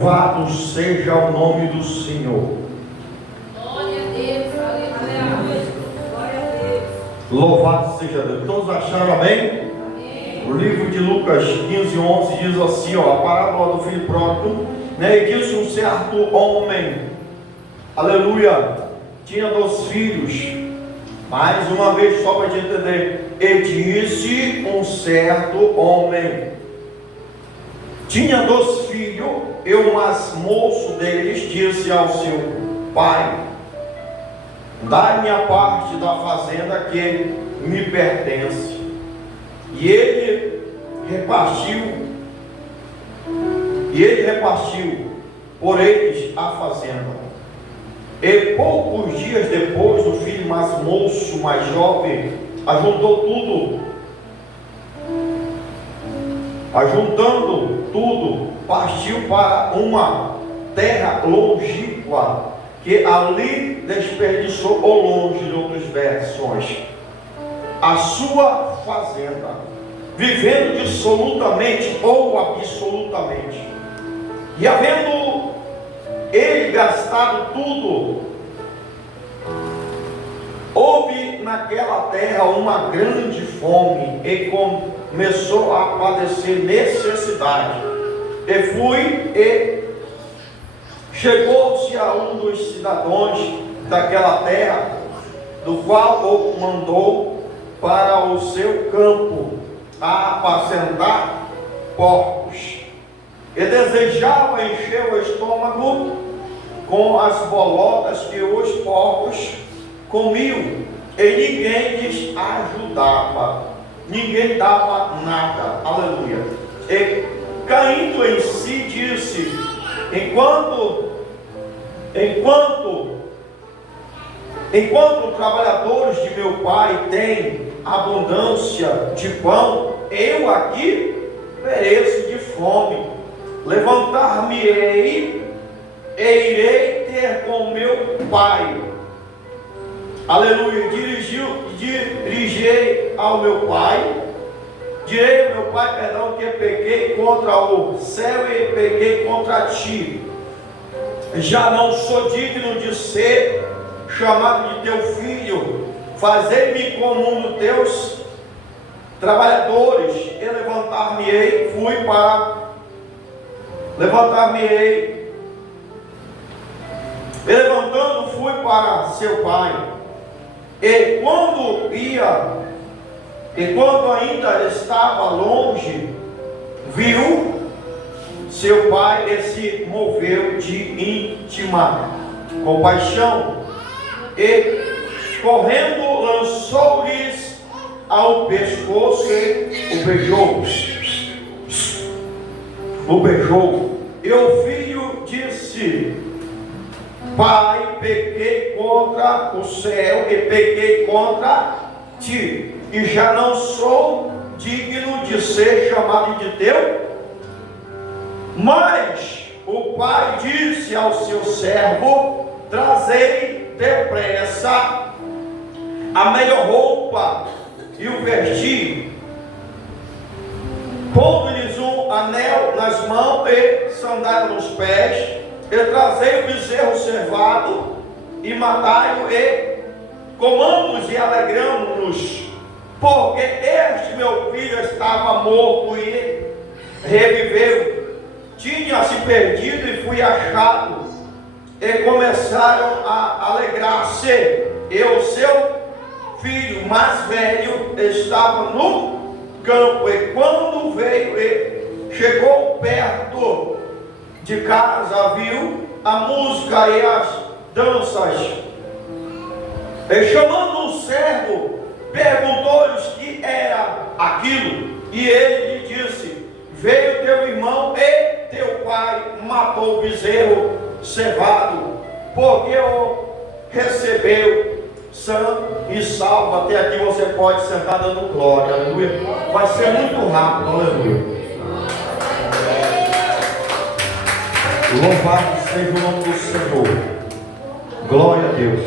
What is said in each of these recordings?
Louvado seja o nome do Senhor. Glória a Deus, aleluia. Glória a Deus. Louvado seja Deus. Todos acharam amém? Amém. O livro de Lucas 15:11 diz assim, a parábola do filho pródigo, e disse um certo homem, aleluia, tinha 2 filhos, mais uma vez só para te entender, e disse um certo homem, tinha 2 filhos, e o mais moço deles disse ao seu pai, dá-me a parte da fazenda que me pertence. E ele repartiu por eles a fazenda. E poucos dias depois, o filho mais moço, mais jovem, ajuntando tudo, partiu para uma terra longínqua, que ali desperdiçou, ou longe, de outras versões, a sua fazenda, vivendo dissolutamente ou absolutamente. E havendo ele gastado tudo, houve naquela terra uma grande fome, e começou a padecer necessidade. E chegou-se a um dos cidadãos daquela terra, do qual o mandou para o seu campo a apacentar porcos. E desejava encher o estômago com as bolotas que os porcos comiam, e ninguém lhes ajudava, ninguém dava nada, aleluia. E caindo em si disse, enquanto trabalhadores de meu pai têm abundância de pão, eu aqui pereço de fome. Levantar-me-ei e irei ter com meu pai, aleluia. Dirigei ao meu pai, direi ao meu pai, perdão, que pequei contra o céu e pequei contra ti. Já não sou digno de ser chamado de teu filho. Fazei-me como um dos teus trabalhadores. E levantando fui para seu pai. E quando ainda estava longe, viu seu pai e se moveu de íntima compaixão, e correndo lançou-lhes ao pescoço e o beijou. E o filho disse, pai, pequei contra o céu e pequei contra ti, e já não sou digno de ser chamado de teu. Mas o pai disse ao seu servo, trazei depressa a melhor roupa e o vestir, pondo-lhes um anel nas mãos e sandália nos pés, e trazei o bezerro cevado e matai-o, e comamos e alegramos-nos, porque este meu filho estava morto e reviveu, tinha se perdido e fui achado. E começaram a alegrar-se. E o seu filho mais velho estava no campo. E quando veio e chegou perto de casa, viu a música e as danças. E chamando o servo, perguntou-lhes que era aquilo. E ele lhe disse, veio teu irmão e teu pai matou o bezerro cevado, porque o recebeu sã e salvo. Até aqui você pode sentar dando glória, aleluia. Vai ser muito rápido, aleluia. Louvado seja o nome do Senhor. Glória a Deus.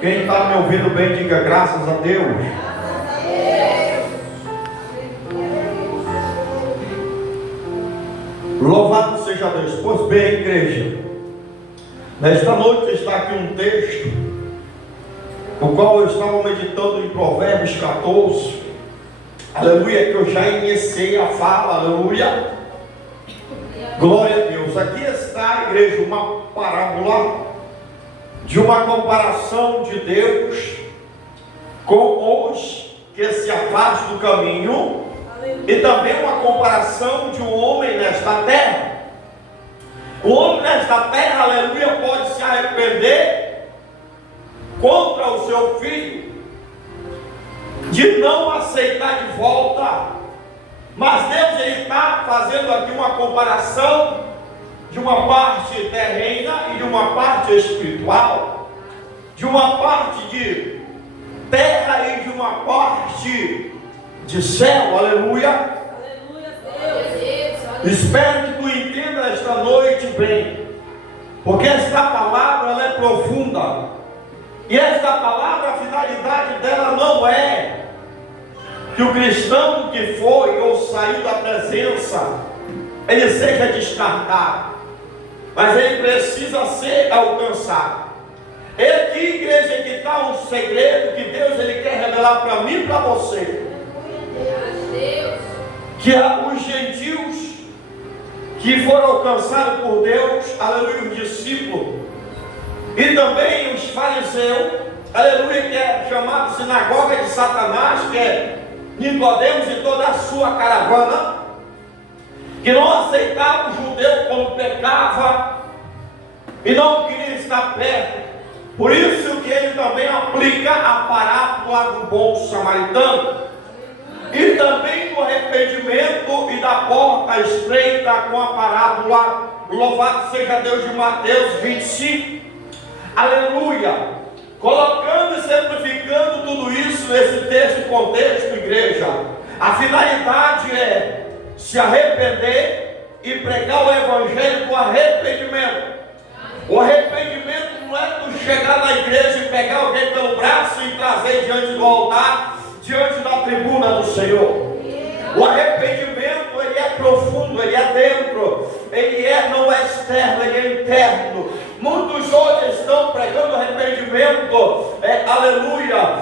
Quem está me ouvindo bem, diga graças a Deus. Louvado seja Deus. Pois bem, igreja, nesta noite está aqui um texto, o qual eu estava meditando em Provérbios 14, aleluia, que eu já iniciei a fala, aleluia, glória a Deus. Aqui está, igreja, uma parábola de uma comparação de Deus com os que se afastam do caminho, e também uma comparação de um homem nesta terra. O homem nesta terra, aleluia, pode se arrepender contra o seu filho, de não aceitar de volta. Mas Deus, ele está fazendo aqui uma comparação de uma parte terrena e de uma parte espiritual, de uma parte de terra e de uma parte de céu, aleluia. Aleluia, Deus. Espero que tu entenda esta noite bem, porque esta palavra ela é profunda, e esta palavra, a finalidade dela não é que o cristão que foi ou saiu da presença, ele seja descartado, mas ele precisa ser alcançado. E aqui, igreja, que está um segredo que Deus ele quer revelar para mim e para você, que os gentios que foram alcançados por Deus, aleluia, os discípulos, e também os fariseus, aleluia, que é chamado sinagoga de Satanás, que é Nicodemos e toda a sua caravana, que não aceitava o judeu quando pecava e não queria estar perto. Por isso que ele também aplica a parábola do bom samaritano, e também do arrependimento e da porta estreita, com a parábola, louvado seja Deus, de Mateus 25, aleluia, colocando e simplificando tudo isso nesse texto e contexto, igreja. A finalidade é se arrepender e pregar o evangelho com arrependimento. O arrependimento não é tu chegar na igreja e pegar alguém pelo braço e trazer diante do altar, diante da tribuna do Senhor. O arrependimento, ele é profundo, ele é dentro, ele não é externo, ele é interno. Muitos hoje estão pregando arrependimento, aleluia,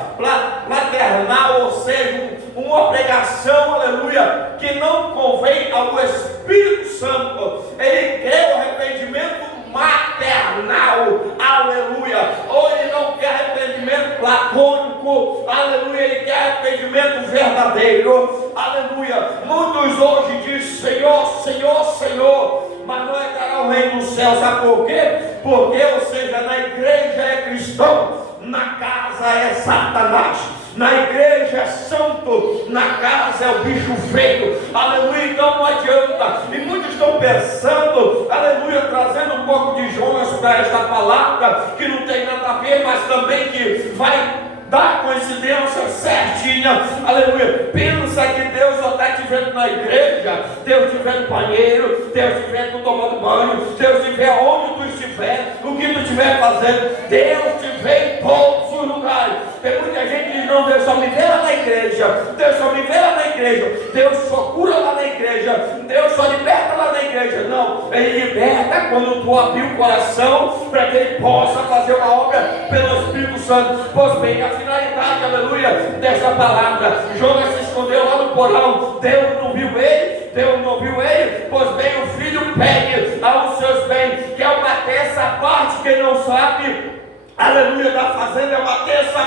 maternal, ou seja, uma pregação, aleluia, que não convém ao Espírito Santo. Ele quer o arrependimento maternal, aleluia, ou ele não quer arrependimento platônico, aleluia, ele quer arrependimento verdadeiro, aleluia. Muitos hoje dizem Senhor, Senhor, Senhor, mas não entrará o reino dos céus. Sabe por quê? Porque, ou seja, na igreja é cristão, na casa é Satanás. Na igreja é santo, na casa é o bicho feio, aleluia. Então não adianta, e muitos estão pensando, aleluia, trazendo um pouco de Jonas para esta palavra, que não tem nada a ver, mas também que vai dar coincidência certinha, aleluia. Pensa que Deus só está te vendo na igreja, Deus te vê no banheiro, Deus te vê tu tomando banho, Deus te vê onde tu estiver, o que tu estiver fazendo, Deus te vê em todos os lugares. Tem muita gente que diz, não, Deus só me vê lá na igreja, Deus só me vê lá na igreja, Deus só cura lá na igreja, Deus só liberta lá na igreja. Não, Ele liberta quando tu abrir o coração, para que Ele possa fazer uma obra pelo Espírito Santo. Pois bem, a finalidade, aleluia, dessa palavra, Jonas se escondeu lá no porão, Deus não viu ele, Deus não viu ele. Pois bem, o filho pede aos seus bens, que é uma terça parte, quem não sabe, aleluia, da fazenda é uma terça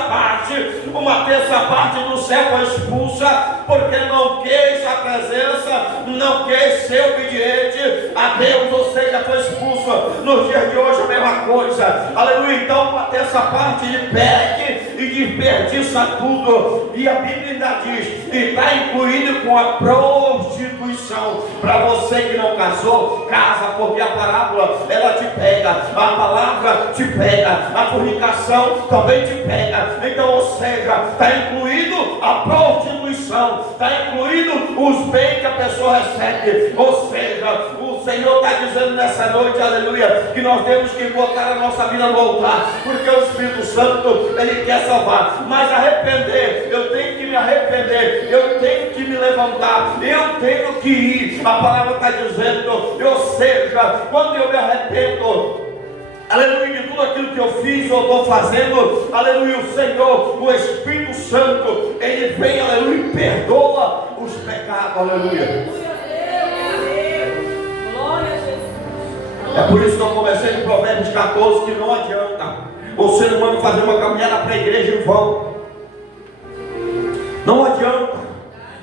parte do céu foi expulsa, porque não quis a presença, não quis ser obediente a Deus, ou seja, foi expulso. Nos dias de hoje a mesma coisa, aleluia. Então uma terça parte de perde e desperdiça tudo, e a Bíblia ainda diz, e está incluído com a prostituição. Para você que não casou, casa, porque a parábola ela te pega, a palavra te pega, a fornicação também te pega. Então, ou seja, está incluído a prostituição, está incluído os bens que a pessoa recebe, ou seja, o O Senhor está dizendo nessa noite, aleluia, que nós temos que botar a nossa vida no altar, porque o Espírito Santo, Ele quer salvar. Mas arrepender, eu tenho que me arrepender, eu tenho que me levantar, eu tenho que ir. A palavra está dizendo, ou seja, quando eu me arrependo, aleluia, de tudo aquilo que eu fiz ou estou fazendo, aleluia, o Senhor, o Espírito Santo, Ele vem, aleluia, e perdoa os pecados, aleluia. É por isso que eu comecei no Provérbios 14, que não adianta o ser humano fazer uma caminhada para a igreja em vão. Não adianta.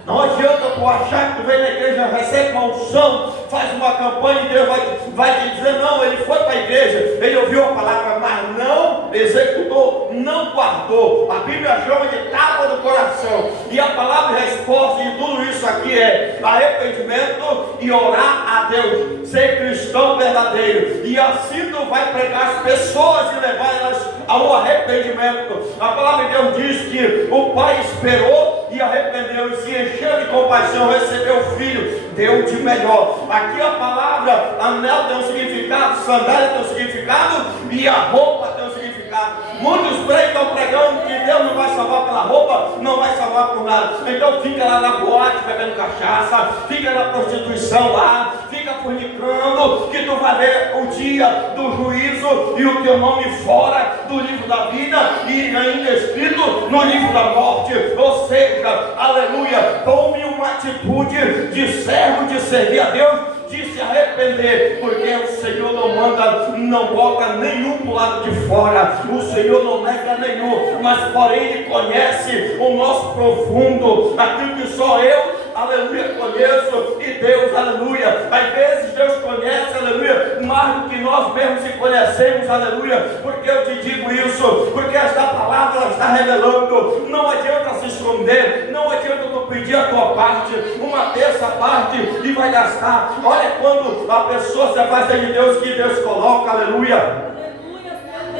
Não adianta tu achar que tu vem na igreja, recebe uma unção, faz uma campanha e Deus vai te dizer, não, ele foi para a igreja, ele ouviu a palavra, mas não executou, não guardou. A Bíblia chama de tábua do coração. E a palavra e resposta de tudo isso aqui é arrependimento e orar a Deus, ser cristão verdadeiro. E assim tu vai pregar as pessoas e levar elas ao arrependimento. A palavra de Deus diz que o pai esperou e arrependeu e se encheu de compaixão, recebeu o filho, deu de melhor. Aqui a palavra anel tem um significado, sandália tem um significado e a roupa tem um significado. Muitos estão pregando que Deus não vai salvar pela roupa, não vai salvar por nada. Então fica lá na boate bebendo cachaça, fica na prostituição lá, fica fornicando, que tu vai ver o dia do juízo e o teu nome fora do livro da vida e ainda escrito no livro da morte. Ou seja, aleluia, tome uma atitude de servo, de servir a Deus, de se arrepender, porque o Senhor não manda, não bota nenhum para o lado de fora, o Senhor não nega nenhum, mas porém Ele conhece o nosso profundo, aquilo que só eu, aleluia, conheço, e Deus, aleluia, às vezes Deus conhece, aleluia, mais do que nós mesmos se conhecemos, aleluia, porque eu te digo isso, porque esta palavra ela está revelando, não adianta se esconder, não adianta tu pedir a tua parte, uma terça parte, e vai gastar. Olha quando a pessoa se afasta de Deus, que Deus coloca, aleluia.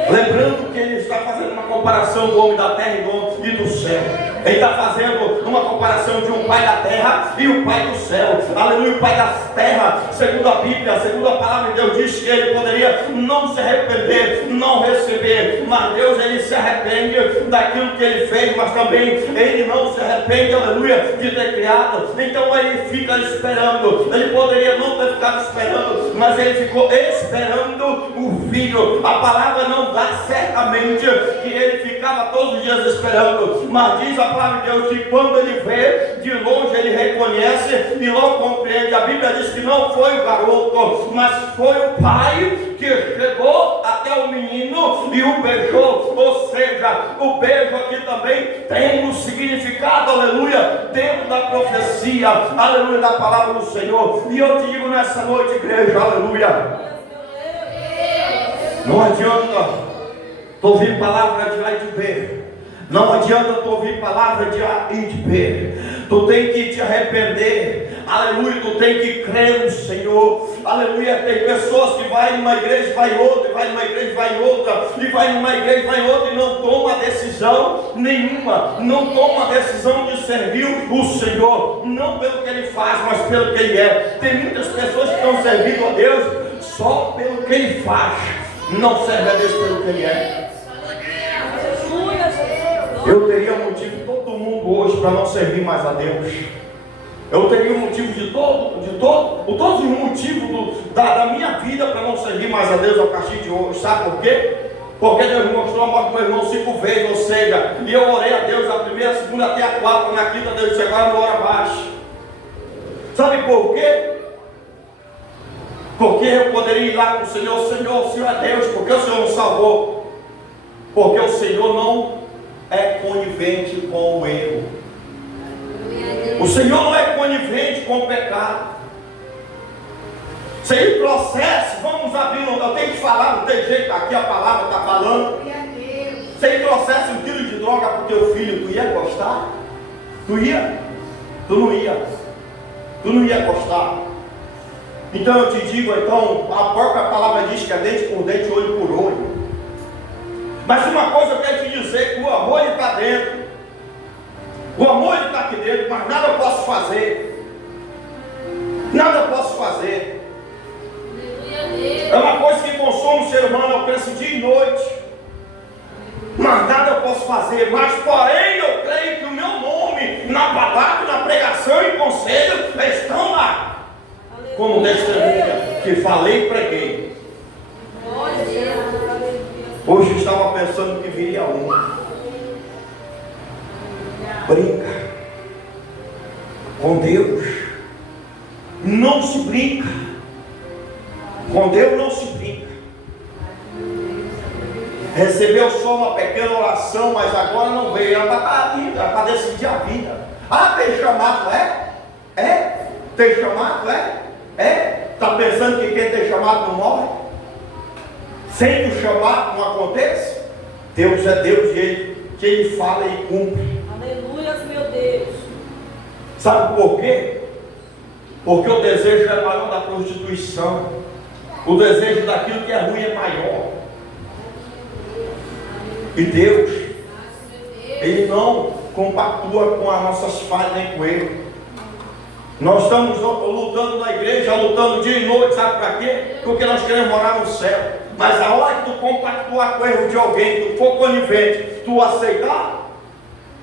Lembrando que ele está fazendo uma comparação do homem da terra e do céu. Ele está fazendo uma comparação de um pai da terra e um pai do céu. Aleluia, o pai da terra, segundo a Bíblia, segundo a palavra de Deus, diz que ele poderia não se arrepender, não receber. Mas Deus, ele se arrepende daquilo que ele fez, mas também ele não se arrepende, aleluia, de ter criado. Então ele fica esperando. Ele poderia não ter ficado esperando, mas ele ficou esperando o filho. A palavra não dá certamente que ele ficava todos os dias esperando, mas diz a palavra de Deus que quando ele vê de longe, ele reconhece e logo compreende. A Bíblia diz que não foi o garoto, mas foi o pai que chegou até o menino e o beijou. Ou seja, o beijo aqui também tem um significado, aleluia, dentro da profecia, aleluia, da palavra do Senhor. E eu te digo nessa noite, igreja, aleluia, não adianta tu ouvir palavra de A e de B. Não adianta tu ouvir palavra de A e de B. Tu tem que te arrepender. Aleluia, tu tem que crer no Senhor. Aleluia, tem pessoas que vai numa igreja, vai em outra, vai numa igreja, vai em outra, e vai numa igreja, vai em outra, e não toma decisão nenhuma. Não toma decisão de servir o Senhor, não pelo que Ele faz, mas pelo que Ele é. Tem muitas pessoas que estão servindo a Deus só pelo que Ele faz, não serve a Deus pelo que Ele é. Eu teria um motivo, todo mundo hoje, para não servir mais a Deus. Eu teria um motivo todos os motivos da minha vida para não servir mais a Deus a partir de hoje. Sabe por quê? Porque Deus mostrou a morte do meu irmão 5 vezes, ou seja, e eu orei a Deus a primeira, a segunda, até a quarta, na quinta Deus disse, agora não ora mais. Sabe por quê? Porque eu poderia ir lá com o Senhor, o Senhor é Deus, porque o Senhor nos salvou? Porque o Senhor não é conivente com o erro. O Senhor não é conivente com o pecado. Se Ele trouxesse, vamos abrir, eu tenho que falar, não tem jeito, aqui a palavra está falando. Se Ele trouxesse 1 quilo de droga para o teu filho, tu ia gostar? Tu ia? Tu não ia. Tu não ia gostar. Então eu te digo, então, a própria palavra diz que é dente por dente, olho por olho. Mas uma coisa eu quero te dizer, que o amor está dentro. O amor está aqui dentro, mas nada eu posso fazer. Nada eu posso fazer. É uma coisa que consome o ser humano, eu penso dia e noite. Mas nada eu posso fazer, mas porém eu creio que o meu nome, na palavra, na pregação e conselho, estão lá. Como testemunha, que falei e preguei. Hoje eu estava pensando que viria um. Brinca com Deus. Não se brinca. Com Deus não se brinca. Recebeu só uma pequena oração, mas agora não veio. Era para dar a vida, era para decidir a vida. Ah, tem chamado, é? É? Tem chamado, é? É? Está pensando que quem tem chamado não morre? Sem o chamado não acontece? Deus é Deus e Ele fala e cumpre. Aleluia, meu Deus. Sabe por quê? Porque o desejo é maior da prostituição. O desejo daquilo que é ruim é maior. E Deus, Ele não compactua com as nossas falhas nem com Ele. Nós estamos lutando na igreja, lutando dia e noite, sabe para quê? Porque nós queremos morar no céu. Mas a hora que tu compactuar com o erro de alguém, tu for conivente, tu aceitar,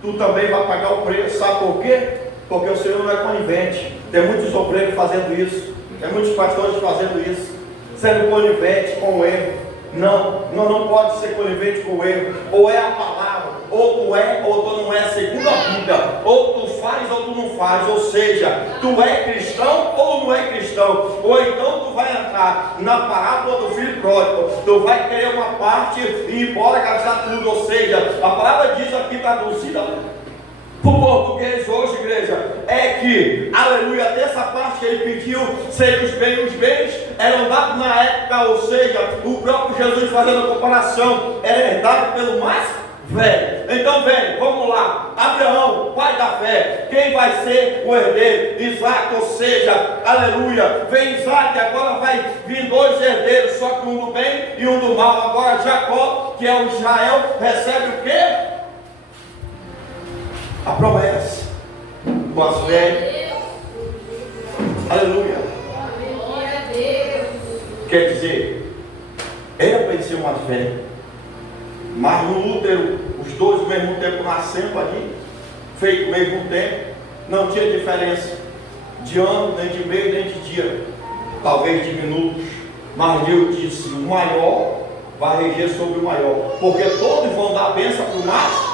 tu também vai pagar o preço. Sabe por quê? Porque o Senhor não é conivente. Tem muitos obreiros fazendo isso, tem muitos pastores fazendo isso, sendo conivente com o erro. Não pode ser conivente com o erro. Ou é a palavra, ou tu é, ou tu não é, segundo a Bíblia. Ou tu faz, ou tu não faz. Ou seja, tu é cristão ou não é cristão. Ou então tu vai entrar na parábola do filho pródigo. Tu vai querer uma parte e ir embora gastar tudo. Ou seja, a palavra diz aqui traduzida para o português hoje, igreja, é que, aleluia, dessa parte que ele pediu, ser os bens eram dados na época, ou seja, o próprio Jesus fazendo a comparação, era herdado pelo mais velho. Então, velho, vamos lá. Abraão, pai da fé, quem vai ser o herdeiro? Isaac, ou seja, aleluia, vem Isaac, agora vai vir dois herdeiros, só que um do bem e um do mal. Agora Jacó, que é o Israel, recebe o quê? A promessa do mais velho. Aleluia. Quer dizer, era para ele ser o mais velho, mas no útero, os dois ao mesmo tempo nascendo ali, feito ao mesmo tempo, não tinha diferença de ano, nem de mês, nem de dia, talvez de minutos. Mas Deus disse: o maior vai reger sobre o maior, porque todos vão dar bênção para o mais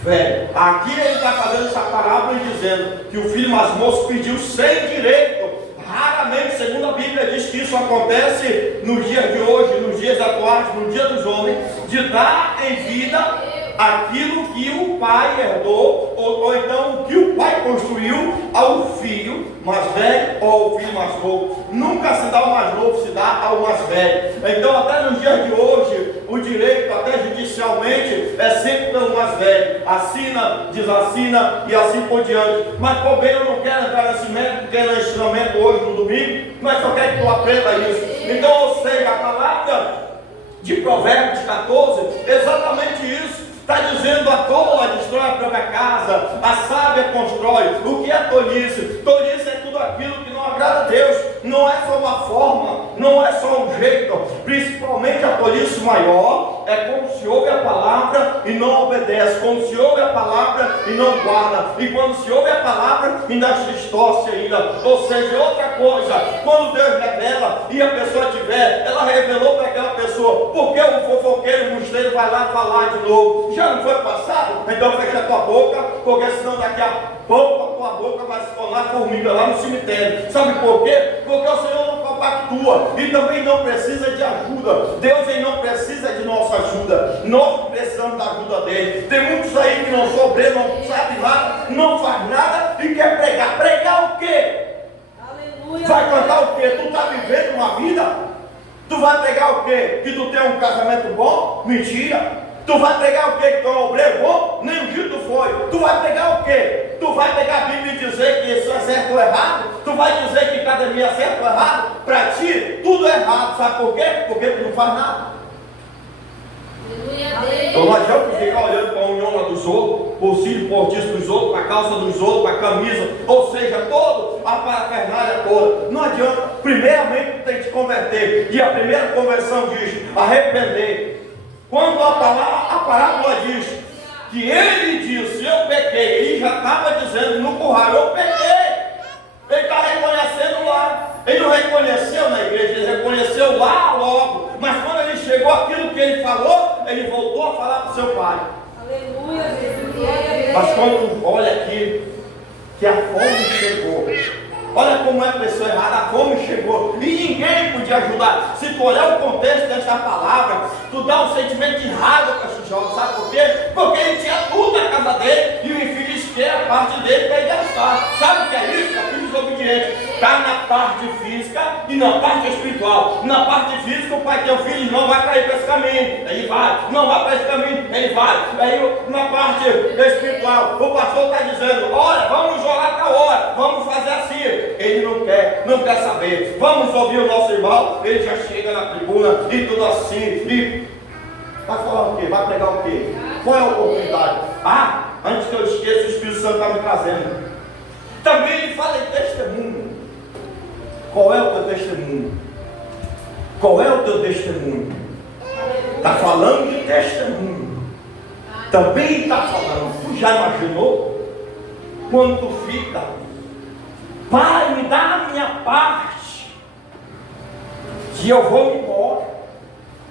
velho. Aqui ele está fazendo essa parábola e dizendo que o filho mais moço pediu sem direito. Raramente, segundo a Bíblia, diz que isso acontece nos dias de hoje, nos dias atuais, no dia dos homens, de dar em vida aquilo que o pai herdou, ou então o que o pai construiu ao filho mais velho ou ao filho mais novo. Nunca se dá ao mais novo, se dá ao mais velho. Então, até nos dias de hoje, o direito, até judicialmente, é sempre pelo mais velho. Assina, desassina e assim por diante. Mas, por bem, eu não quero entrar nesse método, porque é no ensinamento hoje, no domingo, mas só quero que tu aprenda isso. Então, ou seja, a palavra de Provérbios 14, exatamente isso. Está dizendo: a tola destrói a própria casa, a sábia constrói. O que é tolice? Tolice é tudo aquilo que não agrada a Deus. Não é só uma forma, não é só um jeito. Principalmente a tolice maior é quando se ouve a palavra e não obedece, quando se ouve a palavra e não guarda, e quando se ouve a palavra ainda se distorce ainda. Ou seja, outra coisa, quando Deus revela e a pessoa tiver, ela revelou para aquela pessoa, porque o fofoqueiro, o mosteiro vai lá falar de novo. Já não foi passado? Então fecha a tua boca, porque senão daqui a pouco a tua boca vai se tornar formiga lá no cemitério. Sabe por quê? Porque o Senhor não compactua e também não precisa de ajuda. Deus ele não precisa de nossa ajuda. Nós precisamos da ajuda dele. Tem muitos aí que não são obreiros, não sabem nada, não faz nada e quer pregar. Pregar o quê? Aleluia. Vai cantar o quê? Tu está vivendo uma vida? Tu vai pregar o quê? Que tu tem um casamento bom? Mentira. Tu vai pregar o quê? Que tu é um obreiro bom? Nem um dia tu foi. Tu vai pregar o quê? Tu vai pegar a Bíblia e dizer que isso é certo ou errado? Tu vai dizer que academia é certo ou errado? Para ti, tudo é errado. Sabe por quê? Porque tu não faz nada. Então não adianta ficar olhando para a unhona dos outros, para o cílio postiço dos outros, para a calça dos outros, para a camisa, ou seja, todo a parafernália toda. Não adianta. Primeiramente tu tem que te converter. E a primeira conversão diz: arrepender. Quando a parábola diz que ele disse: eu pequei, ele já estava dizendo no curral: eu pequei. Ele está reconhecendo lá. Ele não reconheceu na igreja, ele reconheceu lá logo. Mas quando ele chegou aquilo que ele falou, ele voltou a falar para o seu pai. Aleluia, Jesus. Mas quando olha aqui, que a fome chegou. Olha como é a pessoa errada, a fome chegou. E ninguém podia ajudar. Se tu olhar o contexto desta palavra, tu dá um sentimento de raiva para esse jovem. Sabe por quê? Porque ele tinha tudo na casa dele e o infeliz quer a parte dele para ele gastar. Sabe o que é isso? É filho desobediente. Está na parte física e na parte espiritual. Na parte física, o pai tem um filho, não vai para ir para esse caminho. Ele vai, não vai para esse caminho, ele vai. Aí na parte espiritual, o pastor está dizendo: olha, vamos orar tal hora, vamos fazer assim. Ele não quer saber. Vamos ouvir o nosso irmão. Ele já chega na tribuna e tudo assim. E vai falar o quê? Vai pregar o quê? Qual é a oportunidade? Antes que eu esqueça, o Espírito Santo está me trazendo. Também ele fala em testemunho. Qual é o teu testemunho? Qual é o teu testemunho? Está falando de testemunho. Também está falando. Tu já imaginou? Quando tu fica: Pai, me dá a minha parte, que eu vou embora.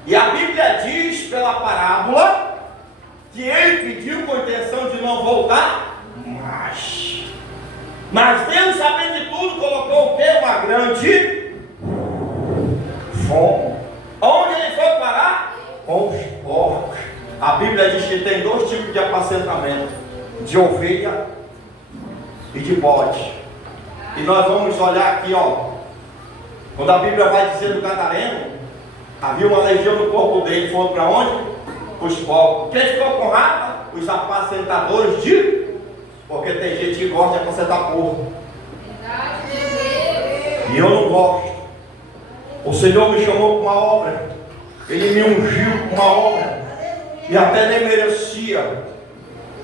E a Bíblia diz pela parábola que ele pediu com a intenção de não voltar, mas Deus, sabendo de tudo, colocou o quê? Uma grande fome. Onde ele foi parar? Com os porcos. A Bíblia diz que tem dois tipos de apacentamento: de ovelha e de bode. E nós vamos olhar aqui, quando a Bíblia vai dizer do Gadareno, havia uma legião no corpo dele. Foram para onde? Os porcos. Quem ficou com raiva? Os apacentadores de... Porque tem gente que gosta de apacentar porco. E eu não gosto. O Senhor me chamou para uma obra. Ele me ungiu para uma obra. E até nem merecia.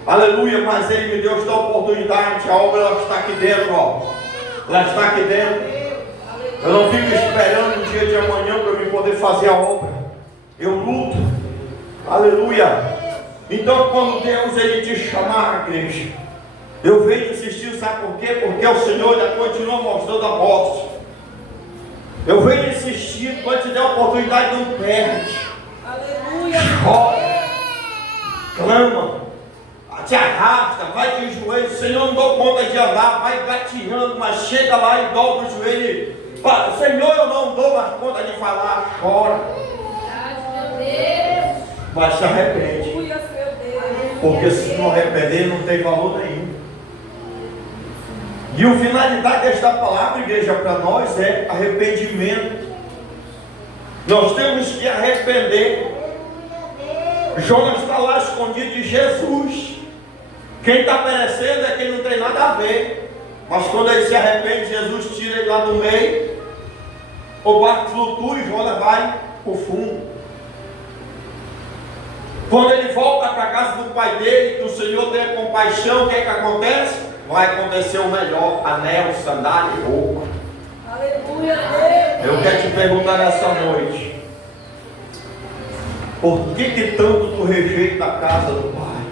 Aleluia, mas Ele me deu esta oportunidade. A obra ela está aqui dentro, Ela está aqui dentro. Eu não fico esperando o dia de amanhã para eu poder fazer a obra. Eu luto. Aleluia. Então quando Deus Ele te chamar, igreja, eu venho insistir, sabe por quê? Porque o Senhor já continua mostrando a morte. Eu venho insistir, quando te der a oportunidade, não perde. Aleluia. Chora, clama, te arrasta, vai de joelho. Senhor, não dou conta de andar, vai gatinhando, mas chega lá e dobra o joelho. Senhor, eu não dou mais conta de falar. Chora, mas se arrepende. Porque se não arrepender, não tem valor nenhum. E a finalidade desta palavra, igreja, para nós é arrependimento. Nós temos que arrepender. Jonas está lá escondido de Jesus. Quem está perecendo é quem não tem nada a ver. Mas quando ele se arrepende, Jesus tira ele lá do meio. O barco flutua e Jonas vai para o fundo. Quando ele volta para a casa do pai dele, que o Senhor tem compaixão, o que é que acontece? Vai acontecer o melhor: anel, sandália e roupa. Aleluia, Deus. Eu quero te perguntar nessa noite: por que tanto tu rejeita a casa do Pai?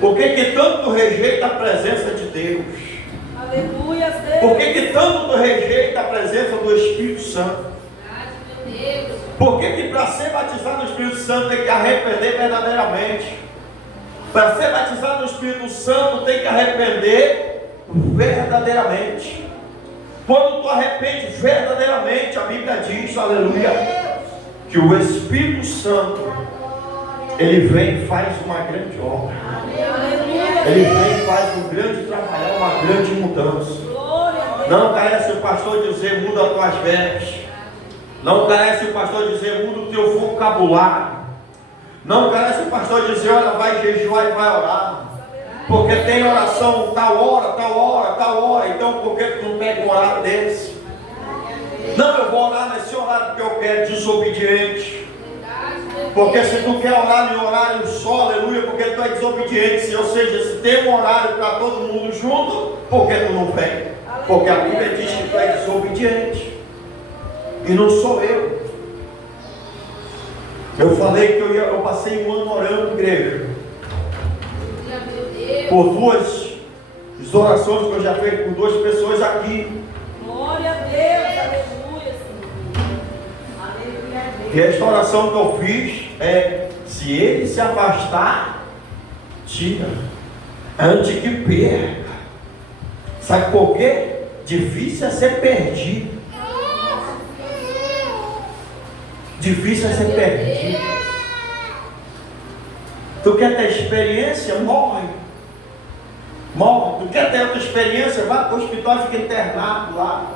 Por que tanto tu rejeita a presença de Deus? Aleluia, Deus. Por que tanto tu rejeita a presença do Espírito Santo? Por que para ser batizado no Espírito Santo tem que arrepender verdadeiramente? Para ser batizado no Espírito Santo tem que arrepender verdadeiramente. Quando tu arrepende verdadeiramente, a Bíblia diz, aleluia, que o Espírito Santo ele vem e faz uma grande obra. Ele vem e faz um grande trabalho, uma grande mudança. Não carece o pastor dizer: muda as tuas vestes. Não carece o pastor dizer: muda o teu vocabulário. Não carece o pastor dizer: olha, vai jejuar e vai orar. Porque tem oração tal hora, tal hora, tal hora. Então por que tu não pega um horário desse? Não, eu vou orar nesse horário porque eu quero. Desobediente. Porque se tu quer orar em horário só, aleluia, porque tu é desobediente, ou seja, se tem um horário para todo mundo junto, por que tu não vem? Porque a Bíblia diz que tu é desobediente. E não sou eu. Eu falei que eu passei um ano orando, igreja, por duas orações que eu já fiz com duas pessoas aqui. Glória a Deus, aleluia, Senhor. Aleluia a Deus. E esta oração que eu fiz é: se ele se afastar, tira, antes que perca. Sabe por quê? Difícil é ser perdido. Difícil é ser perdido. Tu quer ter experiência? Morre. Morre. Tu quer ter outra experiência? Vá para o hospital e fica internado lá.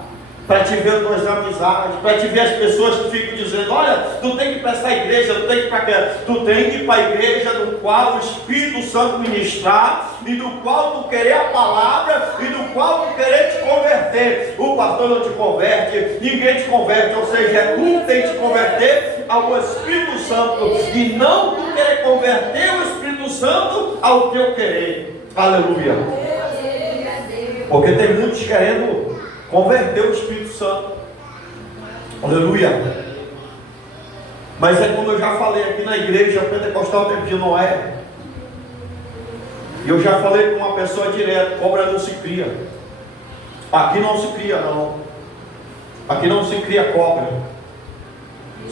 Para te ver as tuas amizades, para te ver as pessoas que ficam dizendo: olha, tu tem que ir para essa igreja, tu tem que ir para aquela, tu tem que ir para a igreja do qual o Espírito Santo ministrar, e do qual tu querer a palavra, e do qual tu querer te converter. O pastor não te converte, ninguém te converte, ou seja, tu tem que te converter ao Espírito Santo, e não tu querer converter o Espírito Santo ao teu querer. Aleluia. Porque tem muitos querendo converter o Espírito Santo. Aleluia. Mas é como eu já falei aqui na igreja pentecostal tempo de Noé. E eu já falei com uma pessoa direto: cobra não se cria. Aqui não se cria não. Aqui não se cria cobra.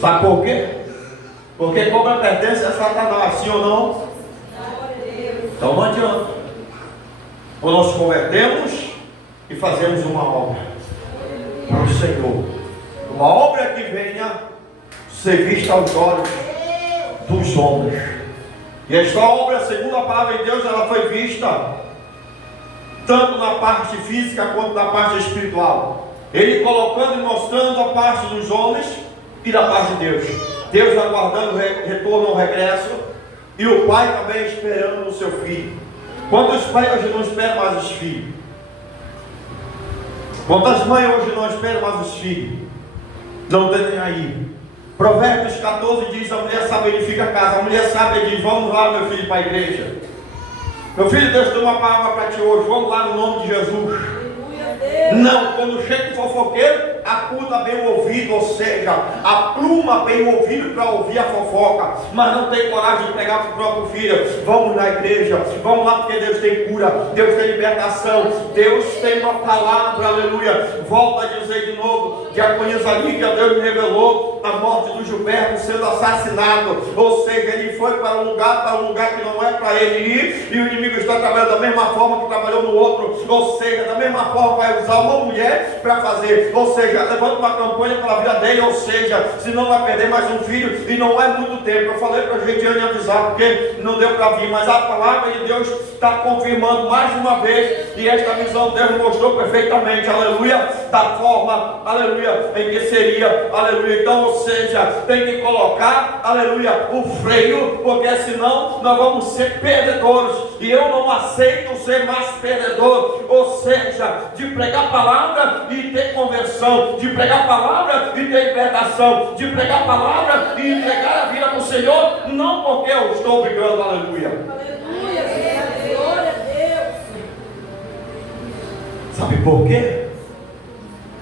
Sabe por quê? Porque cobra pertence a Satanás, sim ou não? Então não adianta. Quando nós convertemos e fazemos uma obra para o Senhor, uma obra que venha ser vista aos olhos dos homens. E esta obra, segundo a palavra de Deus, ela foi vista tanto na parte física quanto na parte espiritual. Ele colocando e mostrando a parte dos homens e da parte de Deus. Deus aguardando o retorno ao regresso, e o pai também esperando o seu filho. Quantos pais hoje não esperam mais os filhos? Quantas mães hoje não esperam mais os filhos? Não tem nem aí. Provérbios 14 diz: a mulher sábia edifica a casa. A mulher sábia diz: vamos lá, meu filho, para a igreja. Meu filho, Deus tem uma palavra para ti hoje. Vamos lá no nome de Jesus. Não, quando chega o fofoqueiro, acuda bem o ouvido, ou seja, apluma bem o ouvido para ouvir a fofoca, mas não tem coragem de pregar para o próprio filho. Vamos na igreja, vamos lá, porque Deus tem cura, Deus tem libertação, Deus tem uma palavra, aleluia. Volta a dizer de novo: diaconisa Lídia, Deus me revelou a morte do Gilberto sendo assassinado, ou seja, ele foi para um lugar que não é para ele ir, e o inimigo está trabalhando da mesma forma que trabalhou no outro, ou seja, da mesma forma vai usar uma mulher para fazer, ou seja, levanta uma campanha pela vida dele, ou seja, se não vai perder mais um filho, e não é muito tempo. Eu falei para a gente avisar, porque não deu para vir, mas a palavra de Deus está confirmando mais uma vez, e esta visão Deus mostrou perfeitamente, aleluia, da forma, aleluia, em que seria, aleluia. Então, ou seja, tem que colocar, aleluia, o freio, porque senão nós vamos ser perdedores, e eu não aceito ser mais perdedor, ou seja, de pregar a palavra e ter conversão, de pregar a palavra e ter libertação, de pregar a palavra e entregar a vida para o Senhor, não porque eu estou brigando, aleluia. Aleluia, glória a Deus. Sabe por quê?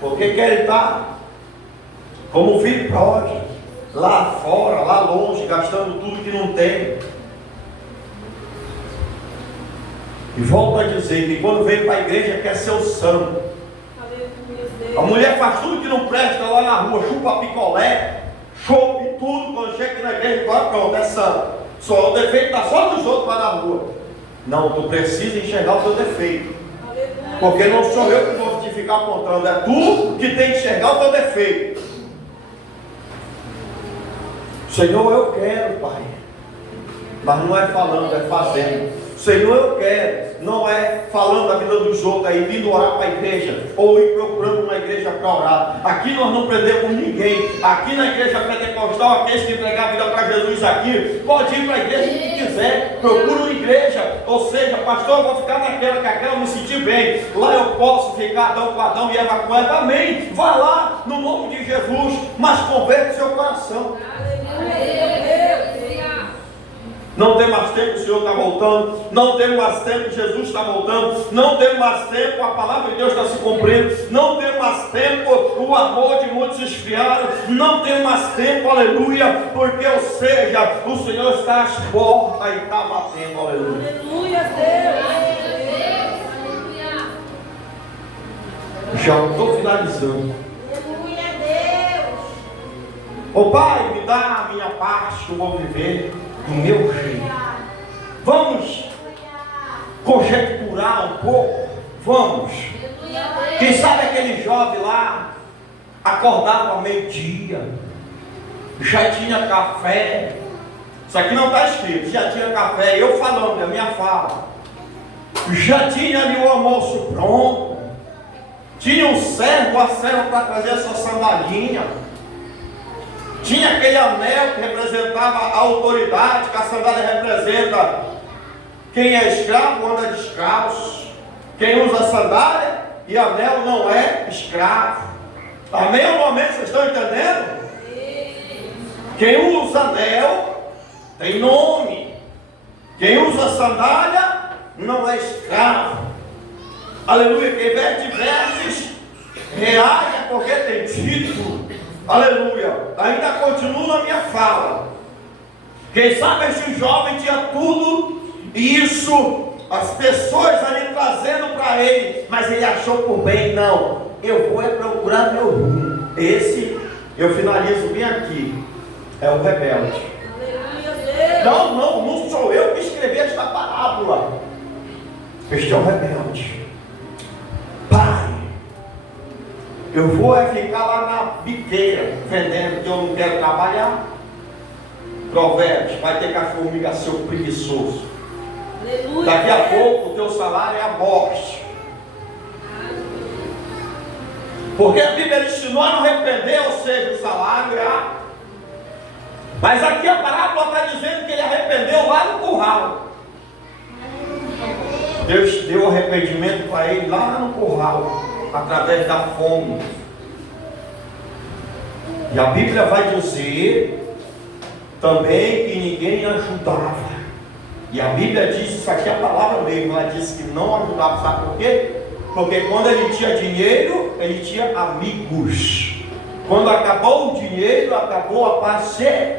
Porque quer estar como um filho pródigo, lá fora, lá longe, gastando tudo que não tem. E volto a dizer que quando vem para a igreja quer ser o santo. A mulher faz tudo que não presta lá na rua, chupa picolé, chope tudo, quando chega aqui na igreja, agora pronto, é santo. Só o defeito está só dos outros lá na rua. Não, tu precisa enxergar o teu defeito. Porque não sou eu que vou te ficar apontando, é tu que tem que enxergar o teu defeito. Senhor, eu quero, Pai. Mas não é falando, é fazendo. Senhor, eu quero, não é falando da vida dos outros aí, vindo orar para a igreja, ou ir procurando uma igreja para orar. Aqui nós não prendemos ninguém. Aqui na igreja pentecostal, aqueles que entregam a vida para Jesus aqui, pode ir para a igreja que quiser, procura uma igreja, ou seja, pastor, eu vou ficar naquela, que aquela eu me sentir bem, lá eu posso ficar Adão com Adão e Eva com Eva, amém, vá lá, no nome de Jesus, mas converte seu coração. Aleluia. Não tem mais tempo, o Senhor está voltando. Não tem mais tempo, Jesus está voltando. Não tem mais tempo, a palavra de Deus está se cumprindo. Não tem mais tempo, o amor de muitos se esfriaram. Não tem mais tempo, aleluia. Porque, ou seja, o Senhor está às portas e está batendo, aleluia. Aleluia, Deus. Já estou finalizando. Aleluia, Deus. Ô Pai, me dá a minha parte, que eu vou viver do meu jeito. Vamos conjecturar um pouco. Vamos. Quem sabe aquele jovem lá acordava ao meio-dia, já tinha café. Isso aqui não está escrito, já tinha café. Eu falando, a minha fala. Já tinha ali o almoço pronto. Tinha um servo, a serva para trazer a sua sandalinha. Tinha aquele anel que representava a autoridade, que a sandália representa quem é escravo anda descalço. Quem usa sandália e anel não é escravo. Amém ou amém? Vocês estão entendendo? Quem usa anel tem nome. Quem usa sandália não é escravo. Aleluia. Quem veste vestes reais é porque tem título. Aleluia. Ainda continua a minha fala. Quem sabe esse jovem tinha tudo, e isso as pessoas ali trazendo para ele, mas ele achou por bem, não, eu vou procurar meu rumo. Esse, eu finalizo bem aqui, é o rebelde. Não sou eu que escrevi esta parábola. Este é o rebelde. Pai, eu vou ficar lá na biqueira vendendo, que eu não quero trabalhar. Provérbios, vai ter formiga, seu preguiçoso. Aleluia. Daqui a pouco o teu salário é a morte. Porque a Bíblia ensinou a não arrepender, ou seja, o salário é a... Mas aqui a parábola está dizendo que ele arrependeu lá no curral. Deus deu arrependimento para ele lá no curral, através da fome. E a Bíblia vai dizer também que ninguém ajudava. E a Bíblia diz, isso aqui é a palavra mesmo, ela diz que não ajudava. Sabe por quê? Porque quando ele tinha dinheiro, ele tinha amigos. Quando acabou o dinheiro, acabou a parceria.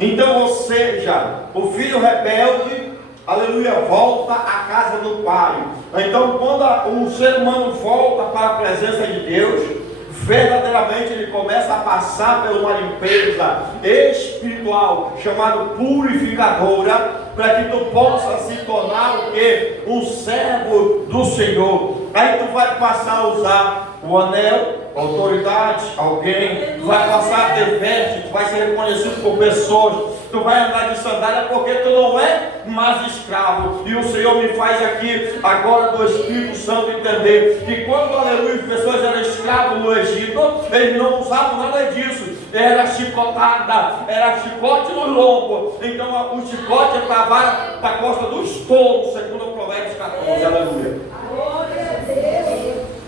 Então, ou seja, o filho rebelde, aleluia, volta à casa do pai. Então, quando o ser humano volta para a presença de Deus, verdadeiramente ele começa a passar por uma limpeza espiritual chamada purificadora, para que tu possa se tornar o quê? Um servo do Senhor. Aí tu vai passar a usar o anel, autoridade, alguém, tu vai passar a ter veste, tu vai ser reconhecido por pessoas, tu vai andar de sandália porque tu não é mais escravo. E o Senhor me faz aqui agora do Espírito Santo entender que quando, aleluia, as pessoas eram escravos no Egito, eles não usavam nada disso. Era chicotada, era chicote no lombo. Então o chicote é para a costa do estômago, segundo o Provérbios 14, aleluia.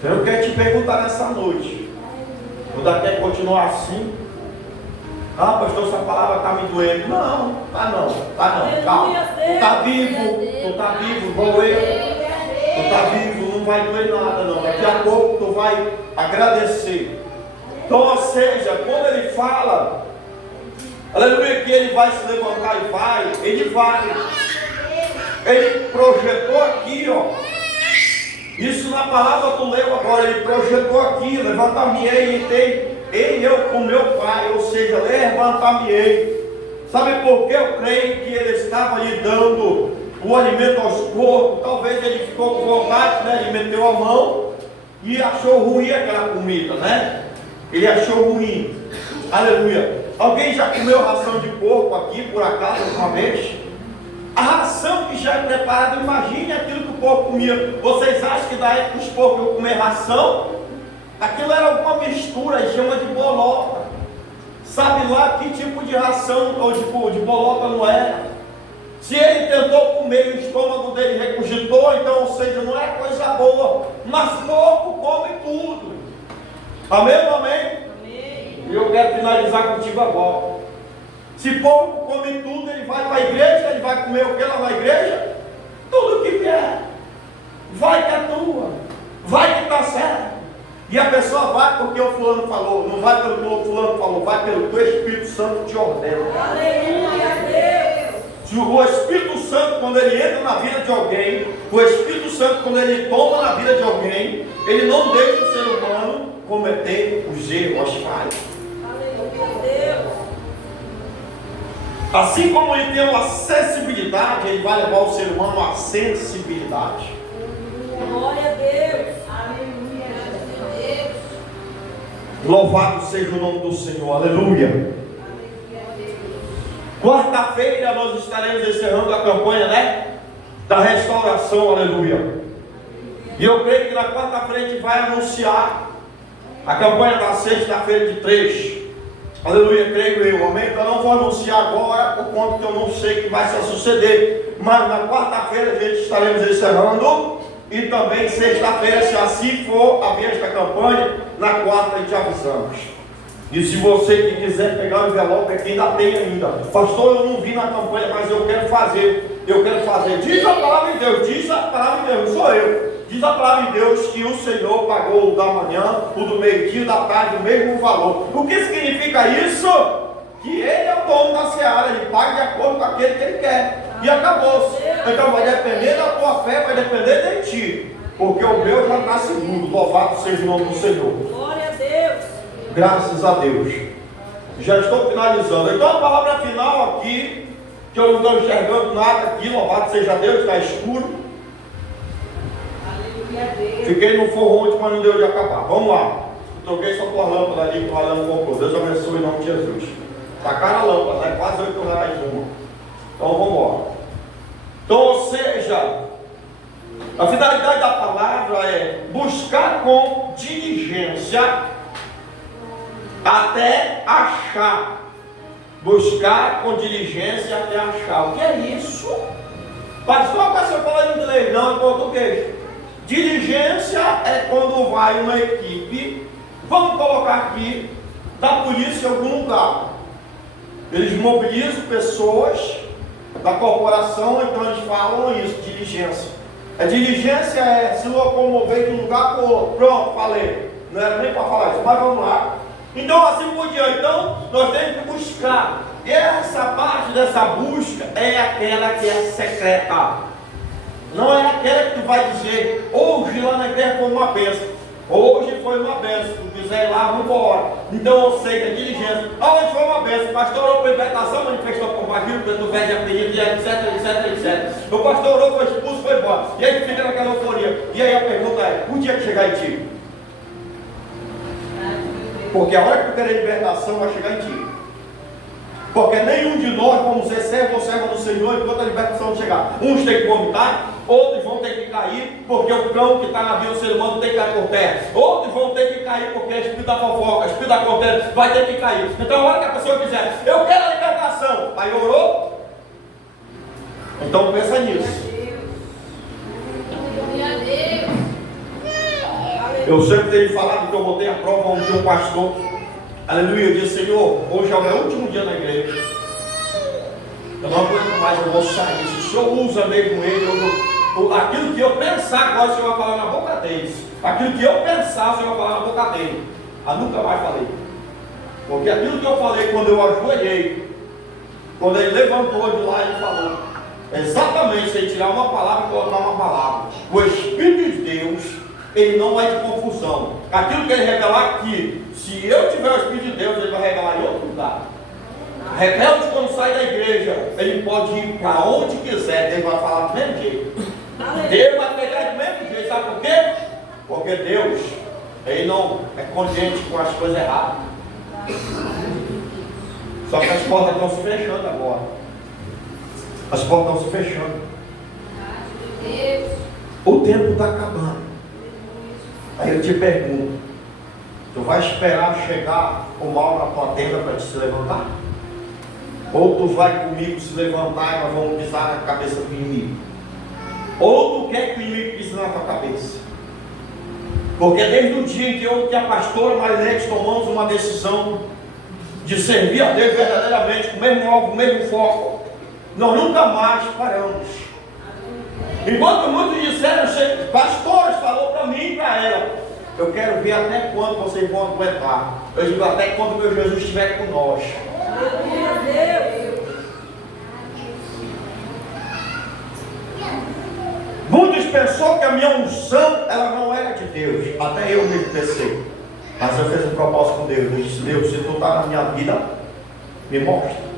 Eu quero te perguntar nessa noite, você quer continuar assim? Ah, pastor, essa palavra está me doendo. Não, calma. Tu está vivo, igual eu. Tu está vivo, não vai doer nada não. Daqui a pouco tu vai agradecer. Então, ou seja, quando ele fala, aleluia, que ele vai se levantar e vai, ele vai. Ele projetou aqui, ó. Isso na palavra tu leu agora, ele projetou aqui, levantar-me-ei, e eu com meu pai, ou seja, levantar-me-ei. Sabe por que eu creio que ele estava lhe dando o alimento aos porcos? Talvez ele ficou com vontade, né? Ele meteu a mão e achou ruim aquela comida, né? Ele achou ruim. Aleluia. Alguém já comeu ração de porco aqui, por acaso, uma vez? A ração que já é preparada, imagine aquilo que o porco comia. Vocês acham que da época os porcos iam comer ração? Aquilo era alguma mistura, chama de bolota. Sabe lá que tipo de ração ou de bolota não era? Se ele tentou comer e o estômago dele regurgitou, então, ou seja, não é coisa boa. Mas porco come tudo. Amém ou amém? Amém. E eu quero finalizar contigo agora. Se pouco come tudo, ele vai para a igreja, ele vai comer o que lá na igreja? Tudo que vier. Vai que é tua. Vai que está certo. E a pessoa vai porque o fulano falou, não vai pelo que o fulano falou, vai pelo que o Espírito Santo te ordena. Aleluia, Deus. Se o Espírito Santo, quando ele entra na vida de alguém, o Espírito Santo, quando ele toma na vida de alguém, ele não deixa o ser humano cometer os erros, as falhas. Aleluia, Deus. Assim como ele tem uma sensibilidade, ele vai levar o ser humano à sensibilidade. Glória a Deus. Aleluia, Deus. Louvado seja o nome do Senhor, aleluia. Quarta-feira nós estaremos encerrando a campanha, né? Da restauração, aleluia. E eu creio que na quarta-feira a gente vai anunciar a campanha da sexta-feira de 3. Aleluia, creio eu, amém? Então eu não vou anunciar agora, por conta que eu não sei o que vai se suceder. Mas na quarta-feira a gente estaremos encerrando. E também sexta-feira, se assim for a vez da campanha, na quarta a gente avisamos. E se você que quiser pegar o envelope, aqui ainda tem ainda. Pastor, eu não vi na campanha, mas eu quero fazer. Eu quero fazer. Diz a palavra de Deus, diz a palavra de Deus, não sou eu. Diz a palavra de Deus que o Senhor pagou o da manhã, o do meio-dia, da tarde, o mesmo valor. O que significa isso? Que Ele é o dono da seara, Ele paga de acordo com aquele que Ele quer. E acabou-se. Então vai depender da tua fé, vai depender de ti. Porque o meu já está seguro. Louvado seja o nome do Senhor. Glória a Deus. Graças a Deus. Já estou finalizando. Então a palavra final aqui, que eu não estou enxergando nada aqui, louvado seja Deus, está escuro. Aleluia, Deus. Fiquei no forro ontem, mas não deu de acabar. Vamos lá. Troquei só com a lâmpada ali, com a lâmpada comprou. Deus abençoe em nome de Jesus. Está cara a lâmpada, né? Quase R$8 uma. Então vamos embora. Então, ou seja, a finalidade da palavra é buscar com diligência até achar. Buscar com diligência até achar. O que é isso? Pastor, mas se eu falar em inglês, não, em português. Diligência é quando vai uma equipe, vamos colocar aqui, da polícia em algum lugar. Eles mobilizam pessoas da corporação, então eles falam isso, diligência. A diligência é se locomover de um lugar para o outro. Pronto, falei. Não era nem para falar isso, mas vamos lá. Então, assim por diante. Então, nós temos que buscar. E essa parte dessa busca é aquela que é secreta. Não é aquela que tu vai dizer, hoje lá na igreja foi uma bênção. Hoje foi uma bênção. Se tu quiser ir lá, vamos embora. Então eu sei que é diligência. Hoje foi uma bênção. O pastor orou para libertação, manifestou com aquilo, do velho de apelido, etc. O pastor orou, foi expulso, foi embora. E aí tu fica naquela euforia. E aí a pergunta é, o dia que chegar em ti? Porque a hora que tu querer libertação vai chegar em ti. Porque nenhum de nós vamos ser servo ou serva do Senhor enquanto a libertação não chegar. Uns têm que vomitar, outros vão ter que cair, porque o cão que está na vida do ser humano tem que cair por terra. Outros vão ter que cair porque é espírito da fofoca, espírito da contenda, vai ter que cair. Então a hora que a pessoa quiser, eu quero a libertação, aí orou? Então pensa nisso. Glória a Deus. Eu sempre tenho falado que eu botei a prova onde um pastor, aleluia, eu disse, Senhor, hoje é o meu último dia na igreja. Eu não aguento mais, eu vou sair. Se o Senhor usa mesmo ele, aquilo que eu pensar agora, o Senhor vai falar na boca deles. Aquilo que eu pensar, o Senhor vai falar na boca dele. Eu nunca mais falei. Porque aquilo que eu falei quando eu ajoelhei, quando ele levantou de lá, ele falou exatamente, sem tirar uma palavra e colocar uma palavra. O Espírito de Deus, ele não é de confusão. Aquilo que ele revelar aqui, se eu tiver o Espírito de Deus, ele vai revelar em outro lugar. Rebelde, quando sai da igreja, ele pode ir para onde quiser, ele vai falar do mesmo jeito. Deus vai pegar do mesmo jeito, sabe por quê? Porque Deus, ele não é condente com as coisas erradas. Só que as portas estão se fechando agora. As portas estão se fechando. O tempo está acabando. Aí eu te pergunto, tu vai esperar chegar o mal na tua tenda para te se levantar? Ou tu vai comigo se levantar e nós vamos pisar na cabeça do inimigo? Ou tu quer que o inimigo pise na tua cabeça? Porque desde o dia em que eu e a pastora Marinete tomamos uma decisão de servir a Deus verdadeiramente, com o mesmo alvo, com o mesmo foco, nós nunca mais paramos. Enquanto muitos disseram, pastores falou para mim e para ela, eu quero ver até quando vocês vão aguentar. Eu digo, até quando meu Jesus estiver com nós. Muitos pensou que a minha unção ela não era de Deus. Até eu me pensei. Mas eu fiz um propósito com Deus. Eu disse, Deus, se tu está na minha vida, me mostra.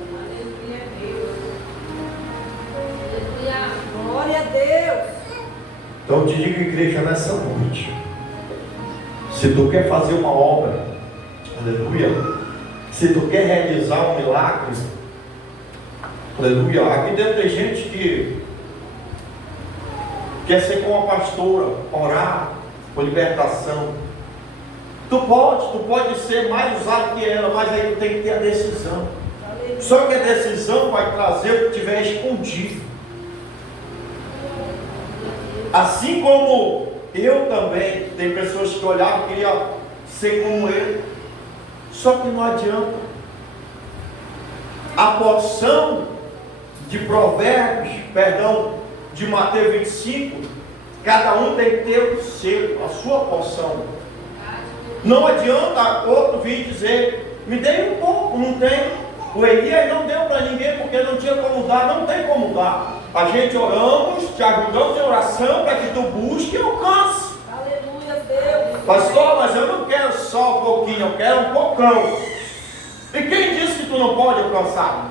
Glória a Deus. Então eu te digo, igreja, nessa noite, se tu quer fazer uma obra, aleluia, se tu quer realizar um milagre, aleluia, aqui dentro tem gente que quer ser como a pastora, orar por libertação. Tu pode ser mais usado que ela, mas aí tu tem que ter a decisão. Só que a decisão vai trazer o que tiver escondido. Assim como eu também, tem pessoas que olhavam e queriam ser como ele. Só que não adianta. A porção de Provérbios, de Mateus 25, cada um tem que ter o seu, a sua porção. Não adianta outro vir dizer, me dê um pouco, não tem. O Elias não deu para ninguém porque não tinha como dar, não tem como dar. A gente oramos, te ajudamos em oração para que tu busque e alcance. Aleluia, Deus. Pastor, mas eu não quero só um pouquinho, eu quero um pocão. E quem disse que tu não pode alcançar?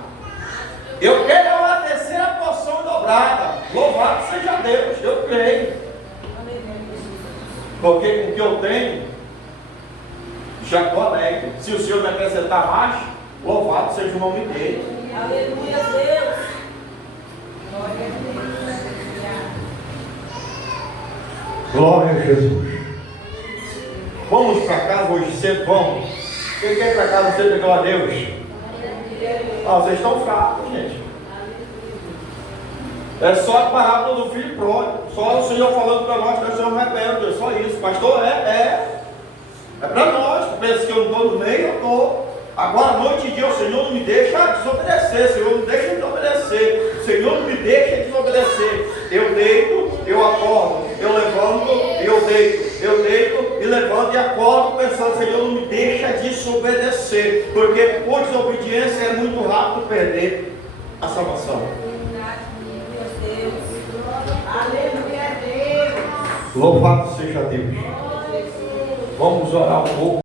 Eu quero uma terceira porção dobrada. Louvado seja Deus, eu creio. Porque com o que eu tenho, já estou alegre. Se o Senhor me acrescentar mais, louvado seja o nome dele. Aleluia, Deus. Glória a Jesus. Vamos para casa hoje cedo, vamos. Quem quer ir para casa cedo, glória a Deus. Vocês estão fracos, gente. É só a parábola do filho pródigo. Só o Senhor falando para nós que nós somos rebeldes. É só isso. Pastor, é para nós. Tu pensa que eu não estou no meio? Eu estou. Agora, noite e dia, o Senhor não me deixa desobedecer. O Senhor não deixa desobedecer. O Senhor não me deixa desobedecer. Eu deito, eu acordo. Eu levanto, eu deito e levanto e acordo pensando, Senhor, não me deixa desobedecer. Porque por desobediência é muito rápido perder a salvação. Aleluia, Deus. Louvado seja Deus. Vamos orar um pouco.